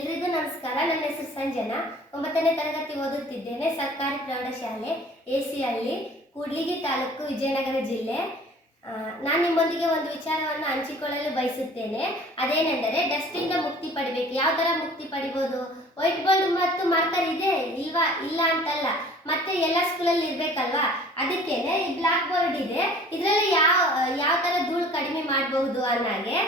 ಎಲ್ರಿಗೂ ನಮಸ್ಕಾರ. ನನ್ನ ಹೆಸರು ಸಂಜನಾ. 9ನೇ ತರಗತಿ ಓದುತ್ತಿದ್ದೇನೆ. ಸರ್ಕಾರಿ ಪ್ರೌಢಶಾಲೆ ಎಸಿಹಳ್ಳಿ, ಕೂಡ್ಲಿಗಿ ತಾಲೂಕು, ವಿಜಯನಗರ ಜಿಲ್ಲೆ. ನಾನು ನಿಮ್ಮೊಂದಿಗೆ ಒಂದು ವಿಚಾರವನ್ನು ಹಂಚಿಕೊಳ್ಳಲು ಬಯಸುತ್ತೇನೆ. ಅದೇನೆಂದರೆ, ಡಸ್ಟಿಂದ ಮುಕ್ತಿ ಪಡಿಬೇಕು. ಯಾವ ಥರ ಮುಕ್ತಿ ಪಡಿಬೋದು? ವೈಟ್ ಬೋರ್ಡ್ ಮತ್ತು ಮಾರ್ಕರ್ ಇದೆ ಇಲ್ಲ ಅಂತಲ್ಲ, ಮತ್ತೆ ಎಲ್ಲ ಸ್ಕೂಲಲ್ಲಿ ಇರಬೇಕಲ್ವಾ? ಅದಕ್ಕೇನೆ ಈ ಬ್ಲಾಕ್ ಬೋರ್ಡ್ ಇದೆ. ಇದರಲ್ಲಿ ಯಾವ ಥರ ಧೂಳು ಕಡಿಮೆ ಮಾಡಬಹುದು ಅನ್ನೋಗೆ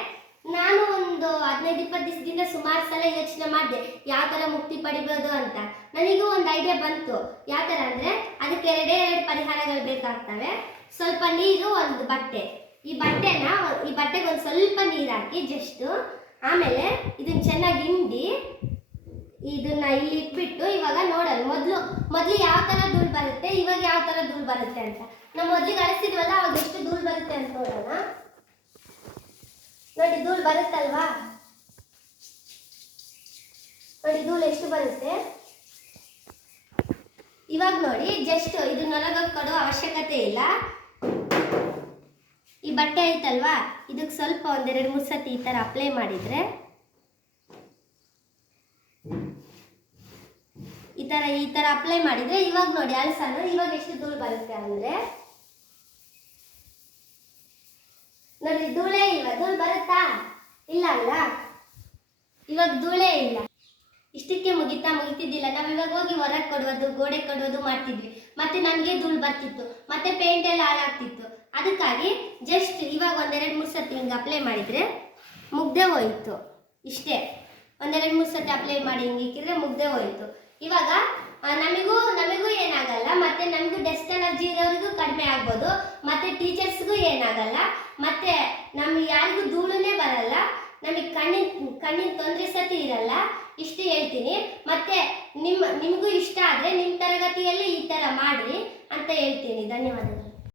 ನಾನು ಒಂದು 15-20 ದಿವಸದಿಂದ ಸುಮಾರು ಸಲ ಯೋಚನೆ ಮಾಡಿದೆ, ಯಾವ ಥರ ಮುಕ್ತಿ ಪಡಿಬೋದು ಅಂತ. ನನಗೂ ಒಂದು ಐಡಿಯಾ ಬಂತು. ಯಾವ ಥರ ಅಂದರೆ, ಅದಕ್ಕೆ ಎರಡೇ ಪರಿಹಾರಗಳು ಬೇಕಾಗ್ತವೆ. ಸ್ವಲ್ಪ ನೀರು, ಒಂದು ಬಟ್ಟೆ. ಈ ಬಟ್ಟೆಗೆ ಒಂದು ಸ್ವಲ್ಪ ನೀರು ಹಾಕಿ ಜಸ್ಟು, ಆಮೇಲೆ ಇದನ್ನು ಚೆನ್ನಾಗಿ ಹಿಂಡಿ ಇದನ್ನ ಇಲ್ಲಿ ಇಟ್ಬಿಟ್ಟು ಇವಾಗ ನೋಡೋಣ ಮೊದಲು ಯಾವ ಥರ ಧೂಳು ಬರುತ್ತೆ, ಇವಾಗ ಯಾವ ಥರ ಧೂಳು ಬರುತ್ತೆ ಅಂತ. ನಾವು ಮೊದಲಿಗೆ ಅಳಿಸಿದ್ವಲ್ಲ, ಅವಾಗ ಎಷ್ಟು ಧೂಳು ಬರುತ್ತೆ ಅಂತ ನೋಡೋಣ. ನೋಡಿ, ಧೂಳು ಬರುತ್ತಲ್ವಾ? ನೋಡಿ ಧೂಳು ಎಷ್ಟು ಬರುತ್ತೆ. ಇವಾಗ ನೋಡಿ, ಜಸ್ಟ್ ಇದನ್ನೊಳಗೆ ಕೊಡೋ ಅವಶ್ಯಕತೆ ಇಲ್ಲ. ಈ ಬಟ್ಟೆ ಐತಲ್ವಾ, ಇದಕ್ಕೆ ಸ್ವಲ್ಪ 1-2-3 ಸತಿ ಈ ಥರ ಅಪ್ಲೈ ಮಾಡಿದರೆ, ಈ ಥರ ಅಪ್ಲೈ ಮಾಡಿದರೆ ಇವಾಗ ನೋಡಿ ಅಳಸೋಣ. ಇವಾಗ ಎಷ್ಟು ಧೂಳು ಬರುತ್ತೆ ಅಂದರೆ, ನೋಡಿ ಧೂಳೇ ಇಲ್ವಾ? ಧೂಳು ಬರುತ್ತಾ? ಇಲ್ಲ ಅಲ್ಲ, ಇವಾಗ ಧೂಳೇ ಇಲ್ಲ. ಇಷ್ಟಕ್ಕೆ ಮುಗಿತಿದ್ದಿಲ್ಲ. ನಾವು ಇವಾಗ ಹೋಗಿ ಹೊರಗೆ ಕೊಡುವುದು, ಗೋಡೆ ಕೊಡುವುದು ಮಾಡ್ತಿದ್ವಿ. ಮತ್ತೆ ನನಗೆ ಧೂಳು ಬರ್ತಿತ್ತು, ಮತ್ತೆ ಪೇಂಟ್ ಎಲ್ಲ ಹಾಳಾಗ್ತಿತ್ತು. ಅದಕ್ಕಾಗಿ ಜಸ್ಟ್ ಇವಾಗ 1-2-3 ಸತಿ ಹಿಂಗೆ ಅಪ್ಲೈ ಮಾಡಿದರೆ ಮುಗ್ದೇ ಹೋಯಿತು. ಇಷ್ಟೇ, 1-2-3 ಸತಿ ಅಪ್ಲೈ ಮಾಡಿ ಹಿಂಗೆ ಇಕ್ಕಿದ್ರೆ ಮುಗ್ದೇ ಹೋಯಿತು. ಇವಾಗ ನಮಗೂ ಏನಾಗಲ್ಲ, ಮತ್ತೆ ನಮಗೂ ಡಸ್ಟ್ ಅಲರ್ಜಿ ಇರೋರಿಗೂ ಕಡಿಮೆ ಆಗ್ಬೋದು, ಮತ್ತೆ ಟೀಚರ್ಸ್ಗೂ ಏನಾಗಲ್ಲ, ಮತ್ತೆ ನಮ್ಗೆ ಯಾರಿಗೂ ಧೂಳುನೇ ಬರಲ್ಲ, ನಮಗೆ ಕಣ್ಣಿನ ತೊಂದರೆ ಸತಿ ಇರಲ್ಲ. ಇಷ್ಟು ಹೇಳ್ತೀನಿ. ಮತ್ತೆ ನಿಮಗೂ ಇಷ್ಟ ಆದರೆ ನಿಮ್ಮ ತರಗತಿಯಲ್ಲಿ ಈ ಥರ ಮಾಡಿರಿ ಅಂತ ಹೇಳ್ತೀನಿ. ಧನ್ಯವಾದಗಳು.